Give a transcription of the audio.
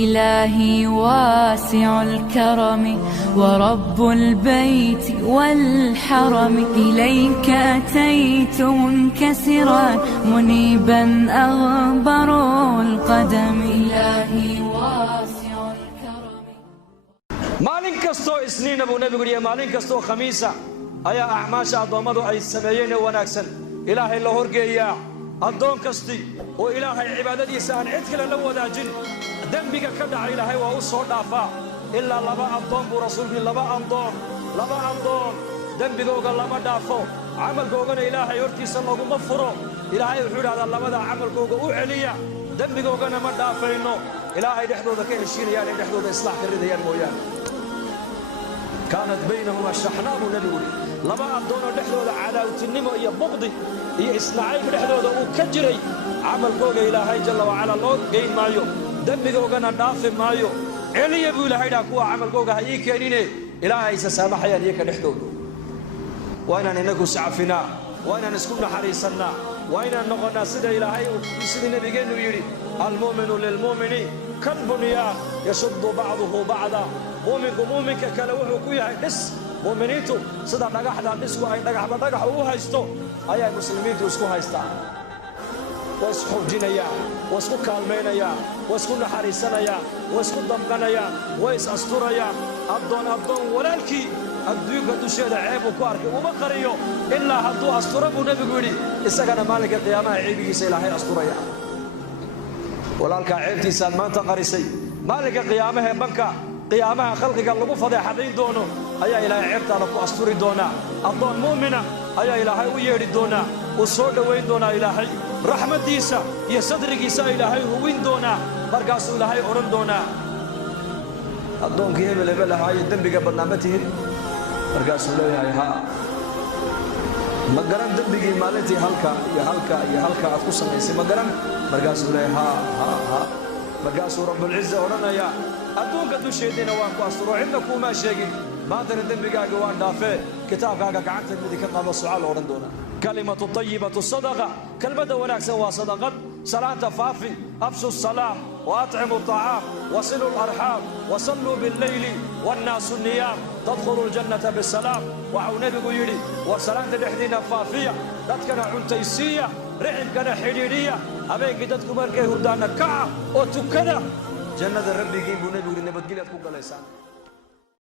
إلهي واسع الكرم ورب البيت والحرم، إليك أتيت منكسرا منيبا أغبر القدم. إلهي واسع الكرم. maalin kasto isniina buu nabigu yiri maalin kasto khamiisa ayaa ahmaasha adoomadu ay sameeyeen wanaagsan ilaahay la horgeeyaa adoon kasti oo ilaahay cibaadadiisa aan cid kale la wadaajin dambiga ka dhacay ilaahay waa u soo dhaafaa illa laba adoon buu rasuulku laba adoon dambigooga lama dhaafo amalkoogana ilaahay hortiisa laguma furo ilaahay wuxuu yiraahdaa labada amalkooga u celiya dambigoogana ma dhaafayno ilaahay dhexdooda ka heshiinayaan dhexdooda islaax ka ridayaan mooyaan كانت بينهما شحناء نبي لما أدون دحدودا عداوتنimo iyo buqdi iyo isnaacayb dhexdooda uu ka jiray amalkooga ilaahay jalla wa ala loo geyn maayo dambigoogana dhaafi maayo celiya buu ilaahay kuwa amalkooga hay keenine ilaahay saamaxayaan iyaga dhexdooda waana inagu saafina waana isku naxariisana waana noqonaa sida ilaahay uu sida nabigeenu yiri almu'minu lilmu'mini kalbunyan yashuddu ba'dahu ba'da mu'minka kale wuxuu ku yahay dhis mu'miniintu sida dhagaxda dhisku ay dhagax u haysto ayaa muslimiintu isku haystaan wasxujinaya wasku kaalmeynaya wasku naxariisanaya wasku damqanaya ways asturaya adoon walaalkii adduunka dusheeda ceeb ku arkay uma qariyo ilaa hadduu asturo buu nabigu yiri isagana maalinka qiyaamaha ceebigiisa ilaahay asturaya walaalka ceebtiisa maanta qarisay maalinka qiyaamaha banka qiyaamaha khalqiga lagu fadeexadeyn doono ayaa ilaahay ceebtaada ku asturi doona adoon muumina ayaa ilaahay u yeedhi doona u soo dhaweyn doona ilaahay raxmadiisa iyo sadrigiisa ilaahay huwin doona markaas ilaahay oran doona adoonkii hebel ahaa dambiga badnaamatihin markaas leeyahay ha ma garan dambigii maalintii halka aad ku samaysay ma garan markaas leeyahay ha markaas rabbul izza oranaya adduunka dusheedina waan ku asturo cidna kuma sheegin maadana dambigaaga waan dhaafee kitaabkaaga gacanta mid ka qabo su'aal oran doona kalimatu tayyibatu sadaqa kalmada wanaagsan waa sadaqad salaanta faafi afshu salaam wa at'imu ta'am wasilu al-arham wa sallu bil-layli wan-nasu niyam tadkhulu al-jannata bis-salam wa nabigu yiri wa salaanta dhexdina faafiya dadkana cuntaysiya rixibkana xidhiidhiya habeenkii dadku markay hurdaana kaca oo tukada jannada rabbigiin buu nabigu nabadgelyo ku galaysaan